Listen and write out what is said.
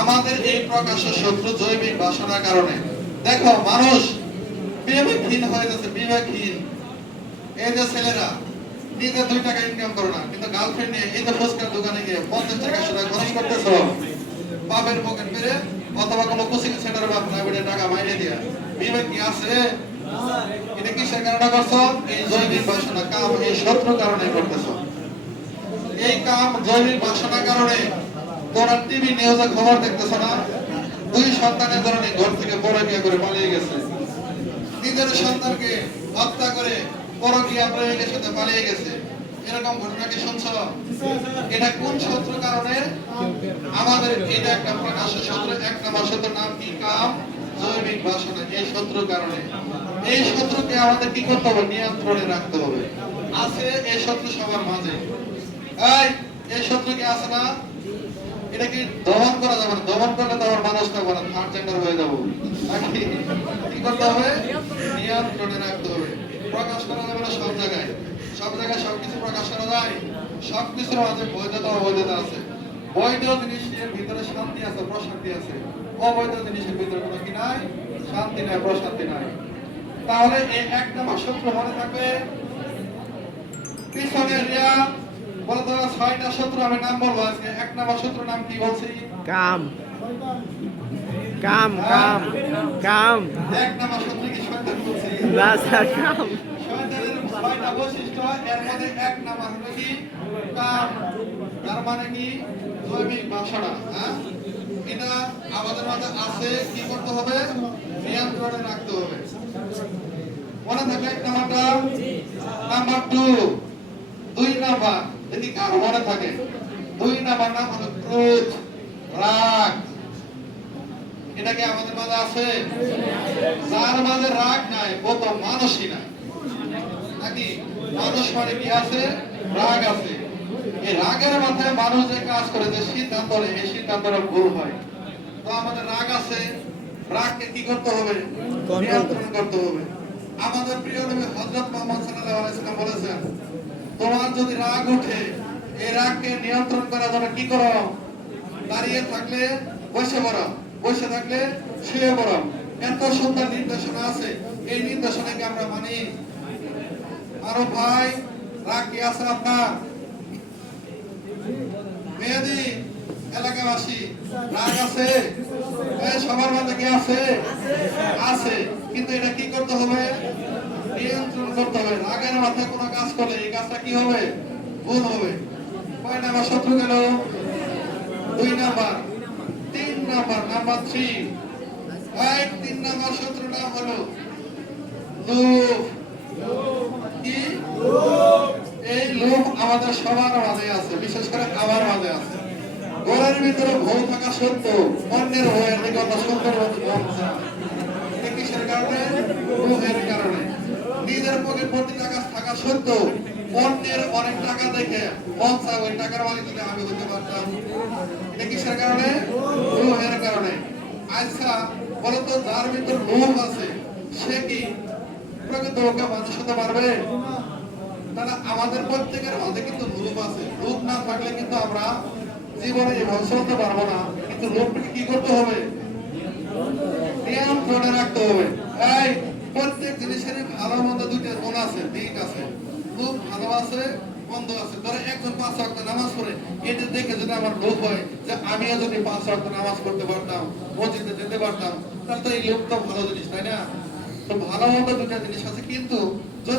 আমাদের এই প্রকাশ্য শত্রু জৈবিক বাসনার কারণে দেখো মানুষ বিবেকহীন হয়ে যাচ্ছে, বিবেকহীন। এই যে ছেলেরা নিজে 2 টাকা ইনকাম করে না, কিন্তু গার্লফ্রেন্ড নিয়ে এই যে ফুচকার দোকানে গিয়ে 50 টাকা শুধু খরচ করতেছ বাপের পকেট মেরে, অথবা কোনো কোচিং সেন্টারে বা প্রাইভেটে টাকা মাইনে দিয়া। বিবেক কি আছে? এটা কিসের কারণে করছো? এই জৈবিক বাসনা, কাম, এই শত্রু কারণে করতেছো। এই কাম জৈবিক বাসনার কারণে তোমরা টিভি নিউজে খবর দেখতেছ না, 2 সন্তানের কারণে ঘর থেকে পরকীয়া করে পালিয়ে গেছে, নিজের সন্তানকে হত্যা করে পরকীয়া প্রেমিকের সাথে পালিয়ে গেছে। এরকম ঘটনা কি শুনছ? এটা কোন শত্রুর কারণে? আমাদের এটা একটা প্রকাশ্য শত্রু। 1 নম্বর শত্রুর নাম কি? কাম, জৈবিক বাসনা। এই শত্রুর কারণে, এই শত্রুকে আমাদের কি করতে হবে? নিয়ন্ত্রণে রাখতে হবে। আছে এই শত্রু সবার মাঝে। এই শত্রু কি আছে না? এটা কি দমন করা যাবে না? দমন করলে তো আমার মানুষ থাকবো না, থার্ড জেন্ডার হয়ে যাবো। কি করতে হবে? নিয়ন্ত্রণে রাখতে হবে। প্রকাশ করা যাবে না সব জায়গায়। সব জায়গায় সবকিছু প্রকাশ করা যায়? সবকিছুর মাঝে বৈধতা অবৈধতা আছে। বৈধ জিনিসের ভিতরে শান্তি আছে, প্রশান্তি আছে। অবৈধ জিনিসের ভিতরে কোনো কি নাই? শান্তি নাই, প্রশান্তি নাই। তাহলে এই 1 নম্বর শত্রু মনে থাকবে। পিছনে রিয়া বলে তো 6টা শত্রু আমি নাম বলবো আজকে। 1 নম্বর শত্রুর নাম কি বলছি? কাম। কাম কাম কাম। 1 নম্বর শত্রু কি শয়তান বলছি? না স্যার, কাম। শয়তানের 6টা বৈশিষ্ট্য, এর মধ্যে 1 নম্বর হলো কি? কাম। তার মানে কি? জৈবিক বাসনা। এটা আমাদের মাঝে আছে, কি করতে হবে? নিয়ন্ত্রণে রাখতে হবে। মনে থাকবে 1 নম্বরটা? নাম্বার 2, 2 নাম্বার যদি কারো মনে থাকে, 2 নাম্বার নাম হলো ক্রোধ, রাগ। এটা কি আমাদের মাঝে আছে? যার মাঝে রাগ নাই ও তো মানুষই না, নাকি? মানুষ মানে কি আছে? রাগ আছে। এই রাগের মাথায় মানুষ যে কাজ করে, যে সিদ্ধান্ত নেয়, এই সিদ্ধান্তটা ভুল হয়। তো আমাদের রাগ আছে, রাগকে কি করতে হবে? নিয়ন্ত্রণ করতে হবে। আমাদের প্রিয় নবী হযরত মুহাম্মদ সাল্লাল্লাহু আলাইহি ওয়াসাল্লাম বলেছেন, তোমার যদি রাগ ওঠে, এই রাগকে নিয়ন্ত্রণ করার জন্য কি করো? দাঁড়িয়ে থাকলে বসে পড়ো, বসে থাকলে শুয়ে পড়ো। এত সুন্দর নির্দেশনা আছে, এই নির্দেশনাকে আমরা মানি। আরো ভাই, রাগ কি আছে আপনার? মেহেদি, এলাকাবাসী, রাগ আছে? সবার মাঝে কি আছে? আছে। কিন্তু এটা কি করতে হবে? নিয়ন্ত্রণ করতে হবে। রাগের মাথায় কোনো কাজ করলে এই কাজটা কি হবে? ভুল হবে। কয় নাম্বার শত্রু গেল? 2 নাম্বার। 3 number, number 3। 3 নাম্বার শত্রুর নাম হলো লোভ। কি? এই লোভ আমাদের সবার মাঝে আছে, বিশেষ করে আমার মাঝে আছে। ঘরের ভিতরে ভৌ থাকা সত্ত্বেও অন্যের ভয়ের কথা সুন্দর মতো বলছে। কিসের কারণে? লোভের কারণে। নিজের পকেট ভর্তি টাকা থাকা সত্ত্বেও অন্যের অনেক টাকা দেখে মন চায় ওই টাকার মালিক যদি আমি হতে পারতাম। এটা কিসের কারণে? লোভের কারণে। আচ্ছা বলো তো, যার ভিতর লোভ আছে সে কি প্রকৃতপক্ষে মানুষ হতে পারবে? তাহলে আমাদের প্রত্যেকের মাঝে কিন্তু লোভ আছে। লোভ না থাকলে কিন্তু আমরা জীবনে এভাবে চলতে পারবো না। কিন্তু লোভটাকে কি করতে হবে? নিয়ন্ত্রণে রাখতে হবে। এই প্রত্যেক জিনিসের ভালো মন্দ 2টা গুণ আছে, দিক আছে। লোভ ভালো আছে, মন্দ আছে। ধরো একজন 5 ওয়াক্ত নামাজ পড়ে, এটা দেখে যদি আমার লোভ হয় যে আমিও যদি 5 ওয়াক্ত নামাজ পড়তে পারতাম, মসজিদে যেতে পারতাম, তাহলে তো এই লোভ তো ভালো জিনিস, তাই না? তো ভালো মন্দ 2টা জিনিস আছে। কিন্তু যদি